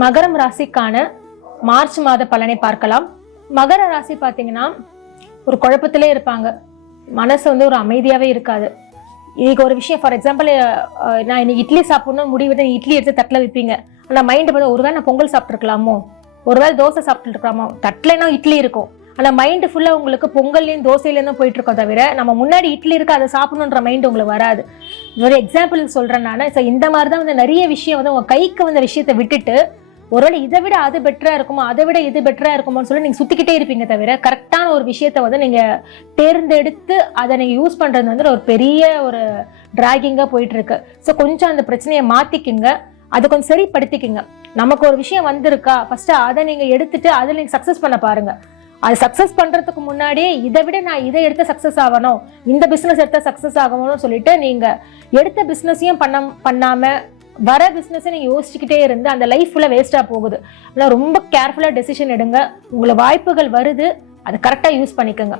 மகரம் ராசிக்கான மார்ச் மாத பலனை பார்க்கலாம். மகர ராசி பார்த்தீங்கன்னா ஒரு குழப்பத்திலே இருப்பாங்க. மனசு ஒரு அமைதியாவே இருக்காது. இன்னைக்கு ஒரு விஷயம், ஃபார் எக்ஸாம்பிள், நான் இன்னைக்கு இட்லி சாப்பிடணும்னு முடிவு இட்லி எடுத்து தட்டில் வைப்பீங்க. ஆனால் மைண்ட் வந்து ஒருவேளை நான் பொங்கல் சாப்பிட்டுருக்கலாமோ, ஒருவேளை தோசை சாப்பிட்டு இருக்கலாமோ, தட்டிலனா இட்லி இருக்கும். ஆனால் மைண்டு ஃபுல்லாக உங்களுக்கு பொங்கல்லையும் தோசையிலேயும் போயிட்டு இருக்கோம் தவிர நம்ம முன்னாடி இட்லி இருக்கு அதை சாப்பிடணுன்ற மைண்ட் உங்களுக்கு வராது. ஒரு எக்ஸாம்பிள் சொல்றேன் நான். ஸோ இந்த மாதிரி தான் நிறைய விஷயம் உங்க கைக்கு வந்த விஷயத்தை விட்டுட்டு ஒருவேளை இதை விட அது பெட்டரா இருக்குமோ, அதை விட இது பெட்டரா இருக்குமோன்னு சொல்லி நீங்க சுத்திக்கிட்டே இருப்பீங்க தவிர கரெக்டான ஒரு விஷயத்த நீங்க தேர்ந்தெடுத்து அதை நீங்க யூஸ் பண்றது ஒரு பெரிய ஒரு டிராகிங்கா போயிட்டு இருக்கு. ஸோ கொஞ்சம் அந்த பிரச்சனையை மாத்திக்குங்க, அதை கொஞ்சம் சரிப்படுத்திக்குங்க. நமக்கு ஒரு விஷயம் வந்திருக்கா, ஃபர்ஸ்ட் அதை நீங்க எடுத்துட்டு அதில் நீங்க சக்சஸ் பண்ண பாருங்க. அது சக்சஸ் பண்றதுக்கு முன்னாடியே இதை விட நான் இதை எடுத்த சக்சஸ் ஆகணும், இந்த பிசினஸ் எடுத்த சக்சஸ் ஆகணும்னு சொல்லிட்டு நீங்க எடுத்த பிசினஸையும் பண்ணாம வர பிசினஸ் நீங்க யோசிச்சுக்கிட்டே இருந்து அந்த லைஃப் ஃபுல்லா வேஸ்டா போகுது. ஆனால் ரொம்ப கேர்ஃபுல்லா டெசிஷன் எடுங்க. உங்களுக்கு வாய்ப்புகள் வருது, அதை கரெக்டா யூஸ் பண்ணிக்கோங்க.